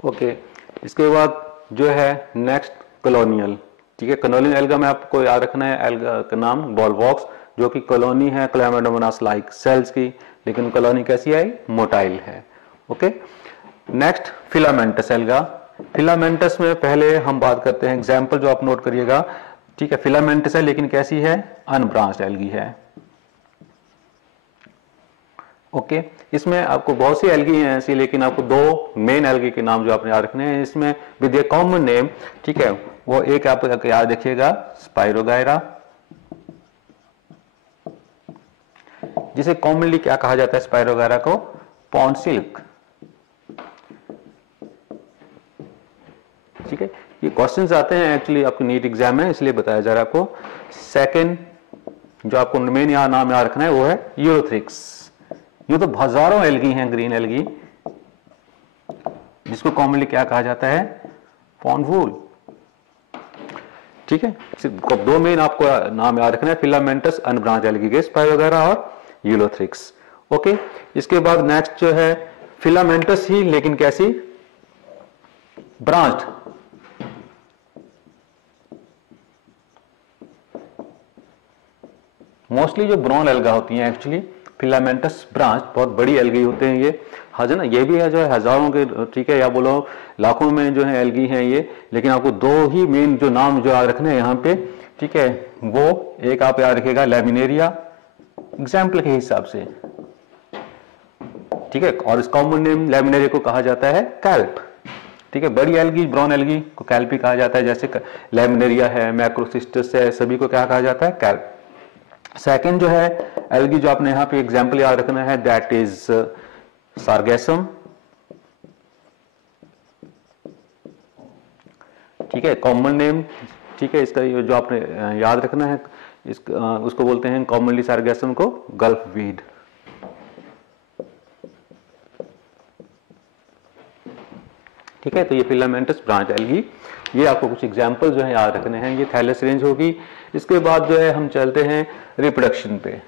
Okay, इसके बाद जो है नेक्स्ट कॉलोनियल। ठीक है, कॉलोनियल एल्गा में आपको याद रखना है एल्गा का नाम वॉल्वॉक्स, जो कि कॉलोनी है क्लैमाइडोमोनास लाइक सेल्स की, लेकिन कॉलोनी कैसी आई, मोटाइल है। Okay, next filamentous alga. Filamentous में पहले हम बात करते हैं, एग्जाम्पल जो आप नोट करिएगा। ठीक है, फिलामेंटस है लेकिन कैसी है, अनब्रांच्ड एल्गी है। ओके, इसमें आपको बहुत सी एल्गी हैं ऐसी, लेकिन आपको दो मेन एल्गी के नाम जो आपने याद रखने हैं इसमें विद ए कॉमन नेम। ठीक है, वो एक आप याद रखिएगा, स्पाइरोगायरा, जिसे कॉमनली क्या कहा जाता है स्पाइरोगायरा को, पॉन्ड सिल्क। ठीक है, ये क्वेश्चंस आते हैं एक्चुअली आपके नीट एग्जाम में, इसलिए बताया जा रहा है आपको। सेकंड जो आपको मेन यहाँ नाम याद रखना है वो है यूरोथ्रिक्स। ये तो हजारों एल्गी हैं, ग्रीन एल्गी, जिसको कॉमनली क्या कहा जाता है, पॉन्ड वूल। ठीक है, दो मेन आपको नाम याद रखना है, फिलामेंटस अनब्रांच एल्गी के, स्पाइरोगायरा और यूरोथ्रिक्स। ओके, इसके बाद नेक्स्ट जो है फिलामेंटस ही लेकिन कैसी, ब्रांच्ड। मोस्टली जो ब्राउन एल्गा होती हैं एक्चुअली फिलामेंटस ब्रांच, बहुत बड़ी एल्गी होते हैं ये, है ना, ये भी है जो है हजारों के, ठीक है, या बोलो लाखों में जो है एल्गी हैं ये, लेकिन आपको दो ही मेन जो नाम जो याद रखने हैं यहाँ पे। ठीक है, वो एक आप याद रखिएगा लैमिनेरिया, एग्जाम्पल के हिसाब से। ठीक है, और इस कॉमन नेम लैमिनेरिया को कहा जाता है कैल्प। ठीक है, बड़ी एल्गी ब्राउन एल्गी को कैल्प ही कहा जाता है, जैसे लैमिनेरिया है, मैक्रोसिस्टस है, सभी को क्या कहा जाता है, कैल्प। सेकंड जो है एल्गी जो आपने यहाँ पे एग्जाम्पल याद रखना है, दैट इज सार्गेसम। ठीक है, कॉमन नेम, ठीक है, इसका जो आपने याद रखना है उसको बोलते हैं कॉमनली सार्गेसम को गल्फ वीड। ठीक है, तो ये फिलामेंटस ब्रांच एल्गी, ये आपको कुछ एग्जाम्पल जो है याद रखने हैं। ये थैलस रेंज होगी। इसके बाद जो है हम चलते हैं रिप्रोडक्शन पे।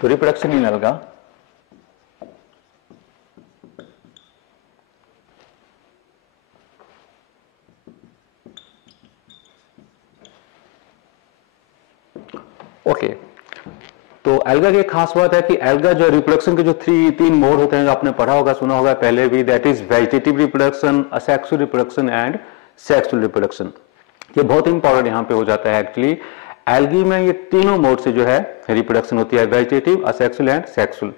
तो रिप्रोडक्शन इन एल्गा, ओके, तो एल्गा की खास बात है कि एल्गा जो रिप्रोडक्शन के जो तीन मोड होते हैं, जो आपने पढ़ा होगा, सुना होगा पहले भी, that is vegetative reproduction, asexual reproduction and sexual reproduction. ये बहुत इंपॉर्टेंट यहाँ पे हो जाता है एक्चुअली। एल्गी में ये तीनों मोड से जो है रिप्रोडक्शन होती है, वेजिटेटिव, असेक्सुअल एंड सेक्सुअल।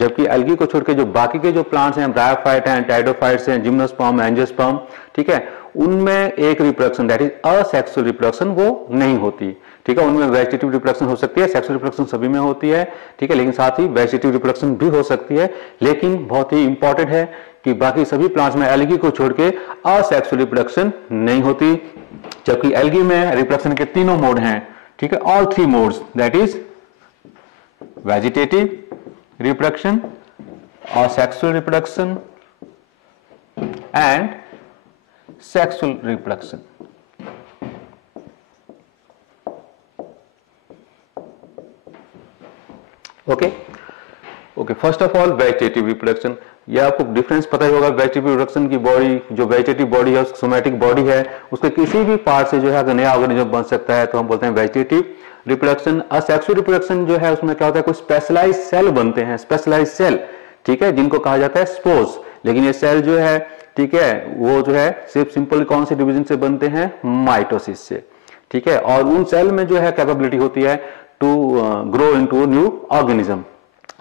जबकि एल्गी को छोड़ के जो बाकी के जो प्लांट्स हैं, ब्रायोफाइट हैं, टाइडोफाइट्स हैं, जिम्नोस्पर्म, एंजियोस्पर्म, ठीक है, उनमें एक reproduction that is asexual reproduction वो नहीं होती। ठीक है, उनमें वेजिटेटिव रिप्रोडक्शन हो सकती है, सेक्सुअल रिप्रोडक्शन सभी में होती है। ठीक है, लेकिन साथ ही वेजिटेटिव रिप्रोडक्शन भी हो सकती है, लेकिन बहुत ही इंपॉर्टेंट है कि बाकी सभी प्लांट्स में एल्गी को छोड़ के असेक्सुअल रिप्रोडक्शन नहीं होती। जबकि एल्गी में रिप्रोडक्शन के तीनों मोड हैं। ठीक है, all three modes, that is vegetative reproduction, asexual reproduction and sexual reproduction. Okay, first of all vegetative reproduction. ये आपको डिफरेंस पता ही होगा, वेजिटेटिव रिप्रोडक्शन की बॉडी, जो वेजिटेटिव बॉडी है, सोमैटिक बॉडी है, उसके किसी भी पार्ट से जो है अगर नया ऑर्गेनिज्म बन सकता है तो हम बोलते हैं वेजिटेटिव रिप्रोडक्शन। असेक्सुअल रिप्रोडक्शन जो है उसमें क्या होता है, कुछ स्पेशलाइज सेल बनते हैं, स्पेशलाइज सेल, ठीक है, जिनको कहा जाता है स्पोर्स। लेकिन ये सेल जो है, ठीक है, वो जो है सिर्फ सिंपल कौन से डिवीजन से बनते हैं, माइटोसिस से। ठीक है, और उन सेल में जो है कैपेबिलिटी होती है to grow into new organism.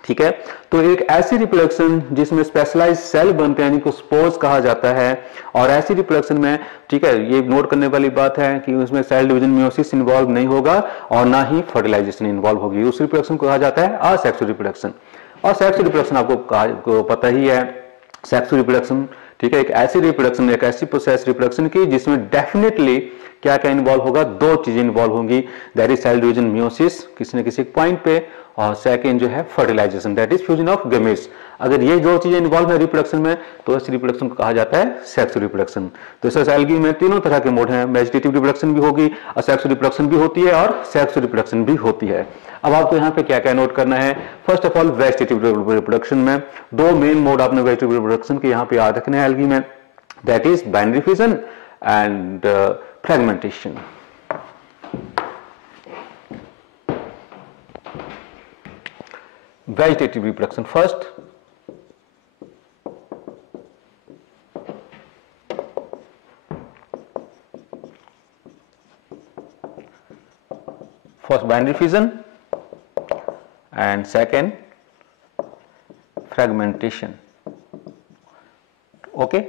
ठीक है, तो एक ऐसी रिप्रोडक्शन जिसमें स्पेशलाइज सेल बनते हैं जिनको स्पोर्स कहा जाता है, और ऐसी रिप्रोडक्शन में, ठीक है, ये नोट करने वाली बात है कि उसमें सेल डिवीजन मियोसिस इन्वॉल्व नहीं होगा और ना ही फर्टिलाइजेशन इन्वॉल्व होगी। उस रिप्रोडक्शन को कहा जाता है असेक्सुअल रिप्रोडक्शन। और सेक्सुअल रिप्रोडक्शन आपको पता ही है, सेक्सुअल रिप्रोडक्शन, ठीक है, एक ऐसी रिप्रोडक्शन, एक ऐसी प्रोसेस रिप्रोडक्शन की जिसमें डेफिनेटली क्या क्या इन्वॉल्व होगा, दो चीजें इन्वॉल्व होंगी, that is cell division meiosis किसी न किसी पॉइंट पे, और सेकंड जो है fertilisation, that is fusion of gametes. अगर ये दो चीजें इन्वॉल्व है रिप्रोडक्शन में तो इस रिप्रोडक्शन को कहा जाता है सेक्स रिप्रोडक्शन। तो इस एल्गी में तीनों तरह के मोड हैं, वेजिटेटिव रिप्रोडक्शन भी होगी, असेक्सुअल रिप्रोडक्शन भी होती है और सेक्सुअल रिप्रोडक्शन भी होती है। अब आपको यहाँ पे क्या क्या नोट करना है, first of all vegetative reproduction में दो मेन मोड आपने वेजिटेटिव रिप्रोडक्शन के यहाँ पे याद रखने हैं एल्गी में, that is binary fission and fragmentation. Vegetative reproduction first. First binary fission and second fragmentation. Okay.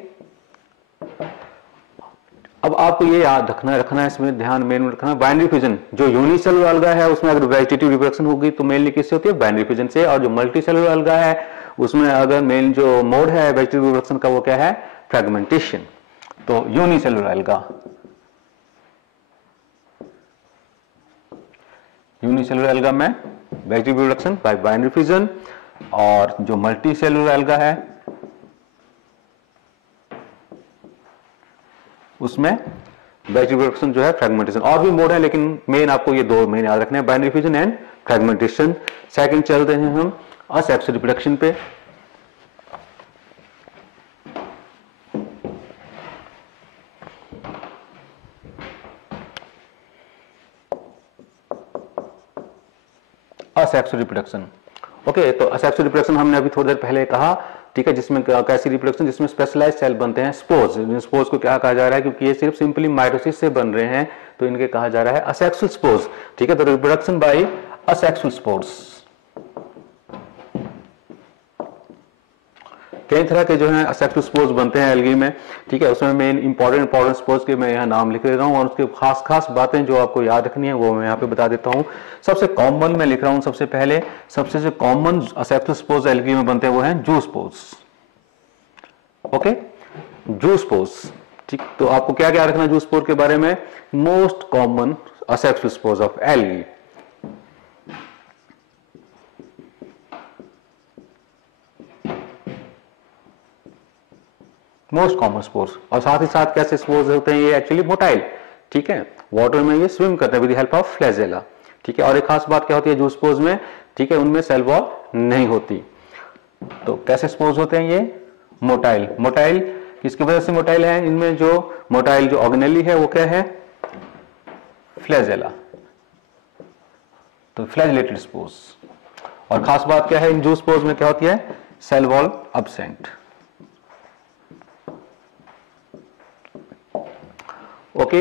अब आपको ये याद रखना है, इसमें ध्यान मेन रखना, बाइनरी फिजन जो यूनिसेलुलर अलगा है उसमें अगर वेजिटेटिव रिप्रोडक्शन होगी तो मेनली किससे होती है, बाइनरी फिजन से, और जो मल्टीसेलुलर अलगा है उसमें अगर मेन जो मोड है वेजिटेटिव रिप्रोडक्शन का वो क्या है, फ्रेगमेंटेशन। तो यूनिसेलुलर अलगा, यूनिसेलुलर अलगा में vegetative reproduction by binary fission, और जो मल्टीसेलुलर अलगा है उसमें वेजिटेटिव रिप्रोडक्शन जो है फ्रेगमेंटेशन। और भी मोड है लेकिन मेन आपको ये दो मेन याद रखने हैं, binary fission and fragmentation. Second चलते हैं हम असेक्सुअल रिप्रोडक्शन पे। Asexual reproduction, okay. तो असेक्सुअल रिप्रोडक्शन हमने अभी थोड़ी देर पहले कहा, ठीक है, जिसमें कैसी रिप्रोडक्शन, जिसमें स्पेशलाइज्ड सेल बनते हैं, स्पोर्स। स्पोर्स को क्या कहा जा रहा है, क्योंकि ये सिर्फ सिंपली माइटोसिस से बन रहे हैं तो इनके कहा जा रहा है असेक्सुअल स्पोर्स, ठीक है। तो रिप्रोडक्शन बाय असेक्सुअल स्पोर्स, कई तरह के जो है असेक्सुअल स्पोर्स बनते हैं एल्गी में, ठीक है। उसमें मेन इंपॉर्टेंट स्पोर्स के मैं यहाँ नाम लिख रहा हूँ और उसके खास बातें जो आपको याद रखनी है वो मैं यहाँ पे बता देता हूँ। सबसे कॉमन मैं लिख रहा हूँ, सबसे पहले सबसे जो कॉमन असेक्सुअल स्पोर्स एल्गी में बनते हैं वो हैं जू स्पोर्स, ओके, जू स्पोर्स, ठीक। तो आपको क्या क्या रखना है जू स्पोर के बारे में, most common asexual spores of algae. Most common spores, और साथ ही साथ कैसे स्पोर्स होते हैं, ये एक्चुअली मोटाइल, ठीक है, वाटर में ये स्विम करते हैं विद हेल्प ऑफ फ्लैजेला, ठीक है। और एक खास बात क्या होती है जू स्पोर्स में, ठीक है, उनमें सेल वॉल नहीं होती। तो कैसे स्पोर्स होते हैं ये, मोटाइल। मोटाइल किसकी वजह से मोटाइल है, इनमें जो मोटाइल जो ऑर्गेनेली है वो क्या है, फ्लैजेला, तो फ्लैजिलेटेड स्पोर्स। और खास बात क्या है इन जू स्पोर्स में क्या होती है, cell wall absent, okay.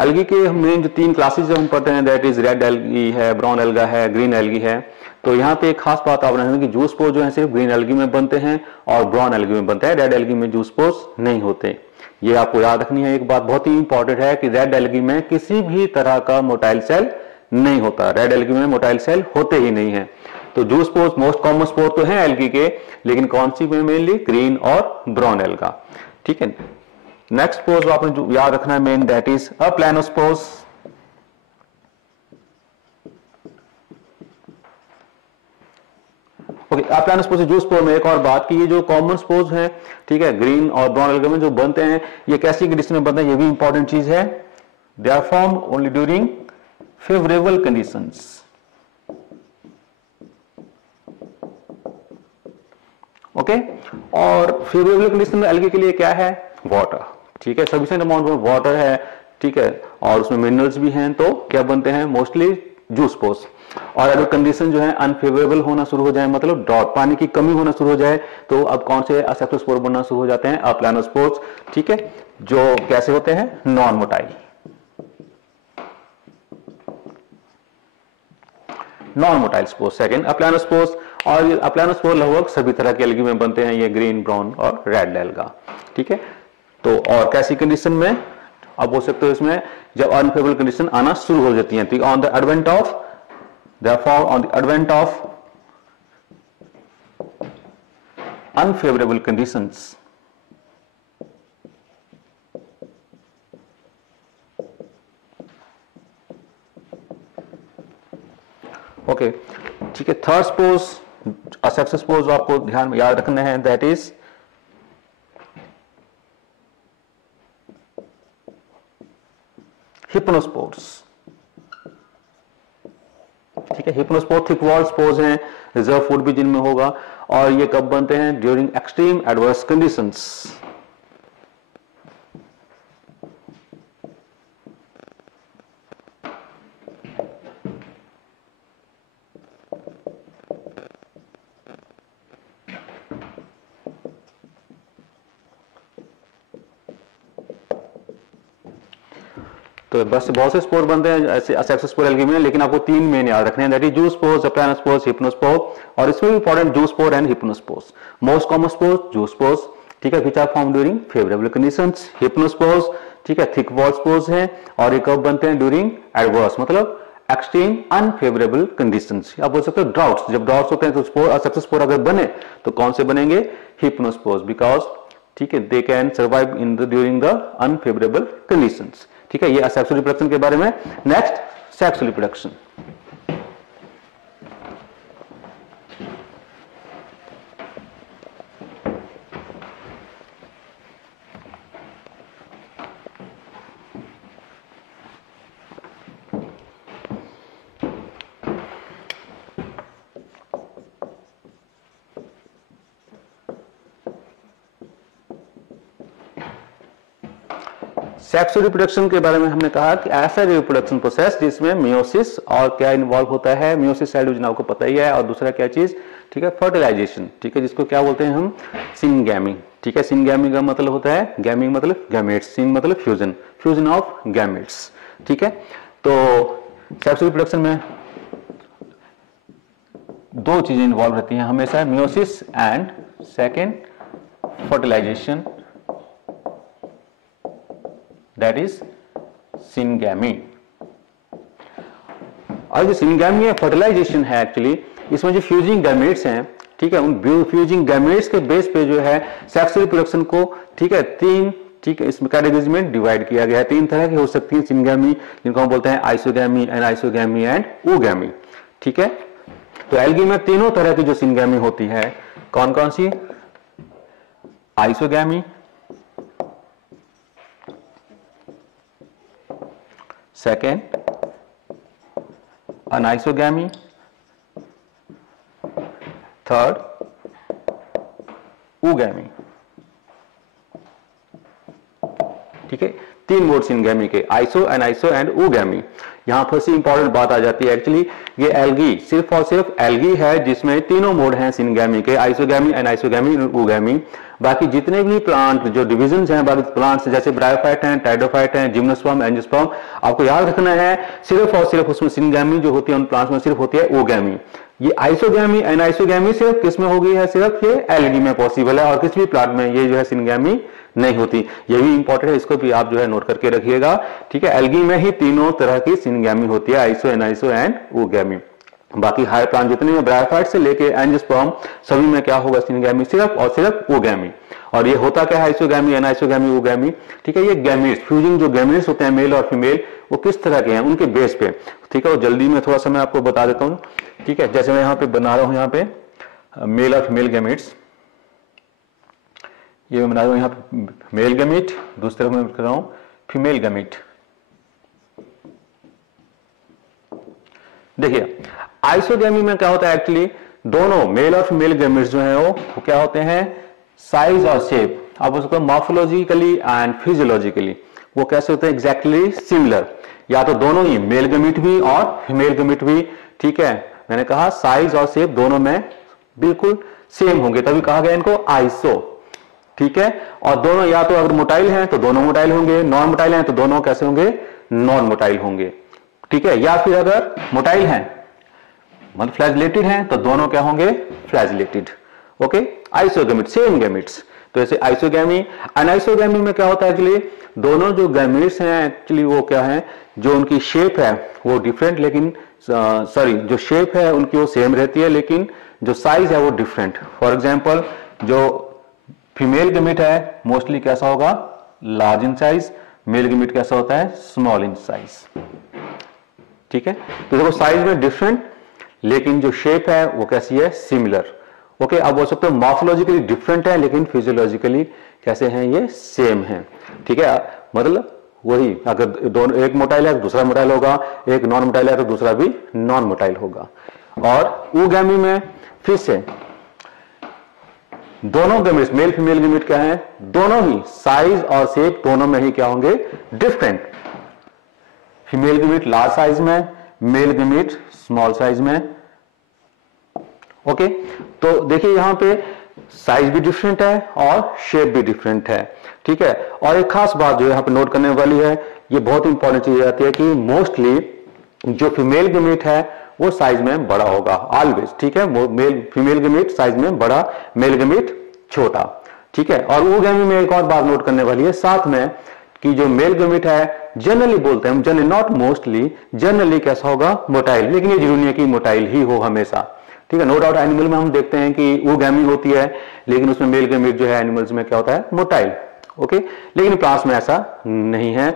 Algae के मेन जो तीन क्लासेस जो हम पढ़ते हैं, दैट इज रेड एल्गी है, ब्राउन एल्गा है, ग्रीन एल्गी है। तो यहाँ पे एक खास बात आप रखेंगे कि जूस स्पोर जो है सिर्फ ग्रीन एल्गी में बनते हैं और ब्राउन एल्गी में बनते हैं, रेड एल्गी में जूस स्पोर्स नहीं होते। ये आपको याद रखनी है। एक बात बहुत ही इंपॉर्टेंट है कि रेड एल्गी में किसी भी तरह का मोटाइल सेल नहीं होता, रेड एल्गी में मोटाइल सेल होते ही नहीं है। तो zoospores most common spore तो है एल्गी के, लेकिन कौन सी में, मेनली ग्रीन और ब्राउन एल्गा, ठीक है। नेक्स्ट स्पोर्स आपने जो याद रखना है main, that is aplanospores, okay. Aplanospores zoospore में एक और बात कि ये जो कॉमन स्पोर्स हैं, ठीक है, ग्रीन और ब्राउन एल्गा में जो बनते हैं, ये कैसी कंडीशन में बनते हैं, ये भी इंपॉर्टेंट चीज है। They are form only during favourable conditions, okay. और फेवरेबल कंडीशन में एल्गी के लिए क्या है, वाटर, ठीक है, सफिशिएंट अमाउंट में वाटर है, ठीक है, और उसमें मिनरल्स भी हैं, तो क्या बनते हैं, मोस्टली जूस स्पोर्स। और अगर कंडीशन जो है अनफेवरेबल होना शुरू हो जाए, मतलब ड्रॉट, पानी की कमी होना शुरू हो जाए, तो अब कौन से असेक्सुअल स्पोर बनना शुरू हो जाते हैं, अप्लानोस्पोर्स, ठीक है, जो कैसे होते हैं, non motile, non motile spores. Second aplanospores, और ये अप्लानोस्पोर लगभग सभी तरह के एल्गी में बनते हैं, ये ग्रीन, ब्राउन और रेड एल्गा, ठीक है। तो और कैसी कंडीशन में आप बोल सकते हो, इसमें जब अनफेवरेबल कंडीशन आना शुरू हो जाती है, on the advent of, therefore on the advent of unfavorable conditions, okay, ठीक है। थर्ड स्पोर्स असेक्स स्पोर्स आपको ध्यान में याद रखना है, दैट इज हिप्नोस्पोर्स। ठीक है, हिप्नोस्पोर थिक वॉल स्पोर्स हैं, रिजर्व फूड भी जिनमें होगा, और ये कब बनते हैं? During extreme adverse conditions. तो बस बहुत से स्पोर बनते हैं ऐसे असेक्स स्पोर एल्गी में, लेकिन आपको 3 मेन याद रखने हैं, that is zoospore, aplanospore, hypnospore, और इसमें भी important zoospore and hypnospores. Most common spore zoospores, ठीक है, which are form during favourable conditions. Hypnospores, ठीक है, थिक वॉल स्पोर्स हैं, और ये कब बनते हैं? ड्यूरिंग एडवर्स, मतलब एक्सट्रीम अनफेवरेबल कंडीशंस। आप बोल सकते हो ड्राउट्स, जब ड्राउट्स होते हैं तो स्पोर असेक्स स्पोर अगर बने तो कौन से बनेंगे? हिप्नोस्पोर्स, बिकॉज ठीक है they can survive in the during the unfavourable conditions. ठीक है, ये असेक्सुअल रिप्रोडक्शन के बारे में। Next, sexual reproduction. Sexual reproduction के बारे में हमने कहा कि ऐसा रिप्रोडक्शन प्रोसेस जिसमें मियोसिस और क्या इन्वॉल्व होता है? मियोसिस सेल डिवीजन आपको पता ही है, और दूसरा क्या चीज? ठीक है, फर्टिलाइजेशन। ठीक है, जिसको क्या बोलते हैं हम? सिनगैमी। ठीक है, सिनगैमी का मतलब होता है, गैमी मतलब गैमेट्स, सिन मतलब फ्यूजन, फ्यूजन ऑफ गैमेट्स। ठीक है, तो सेक्सुअल रिप्रोडक्शन में 2 चीजें इन्वॉल्व रहती हैं हमेशा, meiosis and second fertilisation, that is syngamy. और जो सिनगैमी है, फर्टिलाइजेशन है एक्चुअली, इसमें जो फ्यूजिंग गैमेट्स हैं, ठीक है, उन फ्यूजिंग गैमेट्स के बेस पे जो है सेक्सुअल रिप्रोडक्शन को, ठीक है, 3 ठीक है इसमें कैटेगरीज में डिवाइड किया गया है। 3 तरह की हो सकती है सिनगैमी, जिनको हम बोलते हैं आइसोगैमी, एनाइसोगैमी एंड ओगैमी। ठीक है, तो एल्गी में तीनों तरह की जो सिनगैमी होती है, कौन कौन सी? Isogamy, second anisogamy, third oogamy. ठीक है, 3 मोड सिनगैमी के, आइसो, एनाइसो एंड ओगैमी। यहां पर से इंपॉर्टेंट बात आ जाती है, एक्चुअली ये एल्गी सिर्फ और सिर्फ एल्गी है जिसमें तीनों मोड हैं सिनगैमी के, आइसोगैमी, एनाइसोगैमी, ओगैमी। बाकी जितने भी प्लांट जो डिविजन्स हैं बाकी प्लांट्स, जैसे ब्रायोफाइट हैं, टाइडोफाइट हैं, जिम्नोस्पर्म, एंजियोस्पर्म, आपको याद रखना है सिर्फ और सिर्फ उसमें सिनगैमी जो होती है उन प्लांट्स में सिर्फ होती है ओगैमी। ये आइसोगैमी, एनाइसोगैमी सिर्फ किसमें होगी है? सिर्फ ये एल्गी में पॉसिबल है, और किसी भी प्लांट में ये जो है सिनगैमी नहीं होती। ये भी इंपॉर्टेंट है, इसको भी आप जो है नोट करके रखिएगा। ठीक है, एल्गी में ही तीनों तरह की सिनगैमी होती है, आइसो, एनाइसो एंड ओगैमी। बाकी हायर प्लांट जितने में ब्रायोफाइट से लेके एंजियोस्पर्म, सभी में क्या होगा? सिनगैमी सिर्फ और सिर्फ ओगैमी। और ये होता क्या है? Isogamy, anisogamy, ओगैमी। ठीक है, ये गैमेट्स, फ्यूजिंग जो गैमेट्स होते हैं मेल और फीमेल, वो किस तरह के हैं उनके बेस पे। ठीक है, और जल्दी में थोड़ा सा मैं आपको बता देता हूँ। ठीक है, जैसे मैं यहाँ पे बना रहा हूँ, यहाँ पे मेल और फीमेल गैमेट्स, ये मैं बना रहा हूँ यहाँ पे मेल गैमेट, दूसरी तरफ मैं कर रहा हूँ फीमेल गैमेट। देखिए आइसोगैमी में क्या होता है? एक्चुअली दोनों मेल और फीमेल गैमेट्स जो है वो क्या होते हैं? साइज और शेप, आप उसको मॉर्फोलॉजिकली एंड फिजियोलॉजिकली वो कैसे होते हैं? एग्जैक्टली सिमिलर, या तो दोनों ही मेल गैमेट भी और फीमेल गैमेट भी। ठीक है, मैंने कहा साइज और शेप दोनों में बिल्कुल सेम होंगे, तभी कहा गया इनको आइसो। ठीक है, और दोनों या तो अगर मोटाइल हैं तो दोनों मोटाइल होंगे, नॉन मोटाइल हैं तो दोनों कैसे होंगे? नॉन मोटाइल होंगे। ठीक है, या फिर अगर मोटाइल हैं मतलब फ्लैजिलेटेड हैं तो दोनों क्या होंगे? Flagellated. Okay, isogamete, same gametes. तो ऐसे आइसोगैमी। अनाइसोगैमी में क्या होता है? एक्चुअली दोनों जो गैमेट्स हैं एक्चुअली वो क्या है, जो उनकी शेप है वो डिफरेंट, लेकिन सॉरी जो शेप है उनकी वो सेम रहती है, लेकिन जो साइज है वो डिफरेंट। फॉर एग्जांपल जो फीमेल गैमेट है मोस्टली कैसा होगा? Large in size. Male gamete कैसा होता है? Small in size. ठीक है, तो देखो साइज में डिफरेंट, लेकिन जो शेप है वो कैसी है, सिमिलर। ओके, आप बोल सकते हो मॉर्फोलॉजिकली डिफरेंट है लेकिन फिजियोलॉजिकली कैसे हैं, ये सेम है। ठीक है, मतलब वही, अगर दोनों, एक मोटाइल है दूसरा मोटाइल होगा, एक नॉन मोटाइल है तो दूसरा भी नॉन मोटाइल होगा। और ऊगैमी में फिर से दोनों गैमेट्स, मेल फीमेल गैमेट क्या है, दोनों ही साइज और शेप दोनों में ही क्या होंगे, different. Female gamete large size में, मेल गैमेट स्मॉल साइज में। ओके, तो देखिए यहां पे साइज भी डिफरेंट है और शेप भी डिफरेंट है। ठीक है, और एक खास बात जो यहां पे नोट करने वाली है, ये बहुत इंपॉर्टेंट चीज आती है कि मोस्टली जो फीमेल गैमेट है वो साइज में बड़ा होगा ऑलवेज। ठीक है, मेल फीमेल गैमेट साइज में बड़ा, मेल गैमेट छोटा। ठीक है, और ऊगैमी में एक और बात नोट करने वाली है साथ में कि जो मेल गैमेट है जनरली बोलते हैं, जनरली नॉट मोस्टली, जनरली कैसा होगा, मोटाइल, लेकिन ये जरूरी है कि मोटाइल ही हो हमेशा। ठीक है, नो डाउट एनिमल में हम देखते हैं कि ऊगैमी होती है लेकिन उसमें मेल गैमेट जो है एनिमल्स में क्या होता है, मोटाइल। ओके, लेकिन प्लांट्स में ऐसा नहीं है।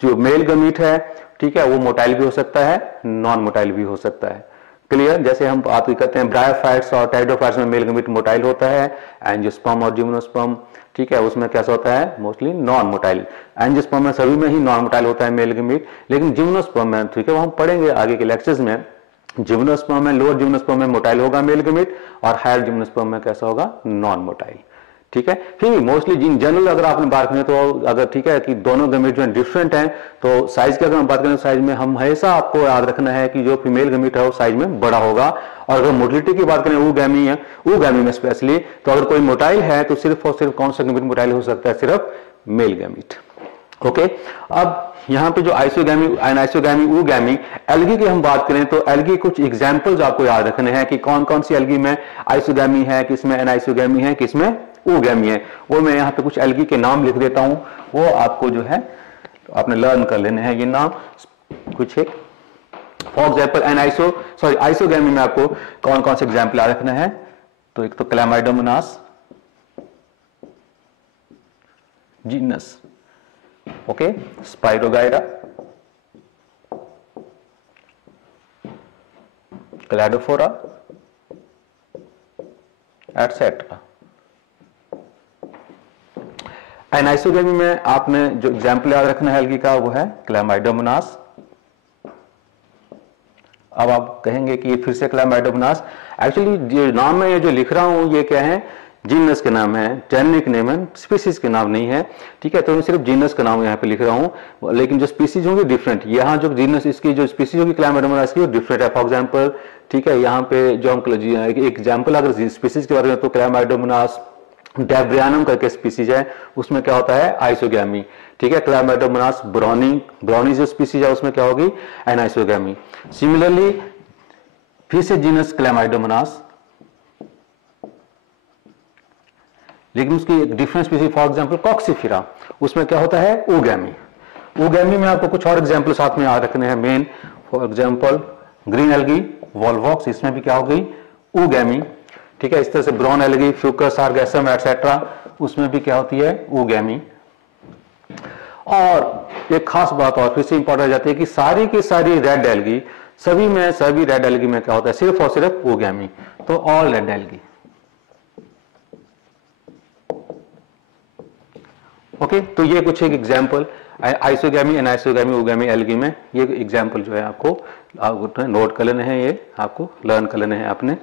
जो मेल गैमेट है, ठीक है, वो मोटाइल भी हो सकता है, नॉन मोटाइल भी हो सकता है। क्लियर, जैसे हम बात करते हैं ब्रायोफाइट्स और टेरिडोफाइट्स में मेल गैमेट मोटाइल होता है, एंजियोस्पर्म और जिम्नोस्पर्म, ठीक है, उसमें कैसा होता है, मोस्टली नॉन मोटाइल। एंजियोस्पर्म में सभी में ही नॉन मोटाइल होता है मेल गैमेट, लेकिन जिम्नोस्पर्म में, ठीक है, वो हम पढ़ेंगे आगे के लेक्चर्स में, जिम्नोस्पर्म में, लोअर जिम्नोस्पर्म में मोटाइल होगा मेल गैमेट और हायर जिम्नोस्पर्म में कैसा होगा, नॉन मोटाइल। ठीक है, फिर मोस्टली जिन जनरल अगर आपने बात करें तो अगर, ठीक है, कि दोनों गैमेट जो है डिफरेंट हैं, तो साइज की अगर हम बात करें तो साइज में हम हमेशा आपको याद रखना है कि जो फीमेल गैमेट है वो साइज में बड़ा होगा। और अगर मोटिलिटी की बात करें ऊगैमी है, ऊगैमी में स्पेशली, तो अगर कोई मोटाइल है तो सिर्फ और सिर्फ कौन सा गैमेट मोटाइल हो सकता है, सिर्फ मेल गैमेट। ओके, अब यहां पे जो आइसोगैमी, एनाइसोगैमी, ऊगैमी, एल्गी की हम बात करें तो एल्गी कुछ एग्जांपल्स आपको याद रखने हैं कि कौन कौन सी एल्गी में आइसोगैमी है, किसमें एनाइसोगैमी है, किसमें ऊगैमी है। वो मैं यहां पे कुछ एल्गी के नाम लिख देता हूं, वो आपको जो है आपने लर्न कर लेने हैं ये नाम कुछ एक। फॉर एग्जाम्पल आइसोगैमी में आपको कौन कौन से एग्जाम्पल याद रखना है, तो एक तो Chlamydomonas genus, okay, spirogyra, Cladophora etcetera. Anisogamy में आपने जो एग्जाम्पल याद रखना है एल्गी का वो है क्लैमाइडोमोनास। अब आप कहेंगे कि ये फिर से क्लैमाइडोमोनास, एक्चुअली नाम में ये जो लिख रहा हूं ये क्या है, जीनस के नाम है, जेनेरिक नेम है, स्पीसीज के नाम नहीं है। ठीक है, तो मैं सिर्फ जीनस का नाम यहाँ पे लिख रहा हूँ, लेकिन जो स्पीसीज होंगी डिफरेंट। यहाँ जो जीनस, इसकी जो स्पीसीज होगी क्लैमाइडोमोनास की, वो डिफरेंट है। फॉर एग्जाम्पल, ठीक है, यहाँ पे जो हम एक एग्जाम्पल अगर स्पीसीज के बारे में, तो क्लैमाइडोमोनास डेब्रियानम करके स्पीसीज है, उसमें क्या होता है, आइसोगैमी। ठीक है, क्लैमाइडोमोनास ब्राउनी जो स्पीसीज है उसमें क्या होगी, एनाइसोगैमी। सिमिलरली फिर से जीनस क्लैमाइडोमोनास, लेकिन उसकी एक डिफरेंस स्पीसीज, फॉर एग्जांपल कॉक्सीफिरा, उसमें क्या होता है, ऊगैमी। ऊगैमी में आपको कुछ और एग्जांपल साथ में याद रखने हैं main. For example green algae, Volvox, इसमें भी क्या हो गई, ऊगैमी। ठीक है, इस तरह से ब्राउन एल्गी, फ्यूकस आर्गेसम एटसेट्रा, उसमें भी क्या होती है, ऊगैमी। और एक खास बात और फिर से इंपॉर्टेंट हो जाती है कि सारी की सारी रेड एल्गी, सभी रेड एल्गी में क्या होता है, सिर्फ और सिर्फ ऊगैमी। तो ऑल रेड एल्गी। ओके, तो ये कुछ एक example isogamy, anisogamy, oogamy, algae में ये एग्जांपल जो है आपको नोट कर लेने हैं, ये आपको लर्न कर लेने हैं आपने।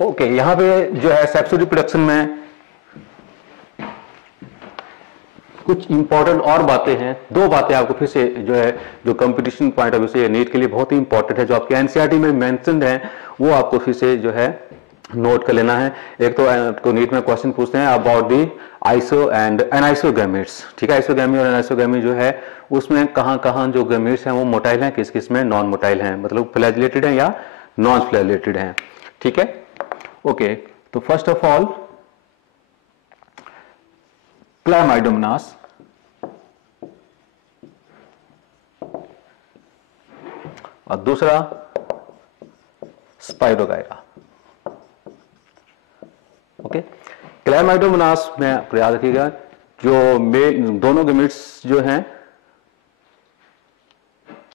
ओके, यहां पे जो है सेक्सुअल रिप्रोडक्शन में कुछ इंपॉर्टेंट और बातें हैं। दो बातें आपको फिर से जो है, जो कंपटीशन पॉइंट ऑफ व्यू से नीट के लिए बहुत ही इंपॉर्टेंट है, जो आपके एनसीईआरटी में मेंशन्ड है, वो आपको फिर से जो है नोट कर लेना है। एक तो आपको नीट में क्वेश्चन पूछते हैं अबाउट दी आइसो एंड एनाइसोगैमेट्स। ठीक है, आइसोगैमी और एनाइसोगैमी जो है उसमें कहां कहां जो गैमेट्स हैं वो मोटाइल हैं, किस किस में नॉन मोटाइल हैं, मतलब फ्लैजिलेटेड हैं या नॉन फ्लैजिलेटेड हैं। ठीक है, ओके, तो फर्स्ट ऑफ ऑल क्लैमाइडोमोनास, और दूसरा स्पाइरोगाइरा। ओके, क्लैमाइडोमोनास में याद रखिएगा जो दोनों गैमेट्स जो हैं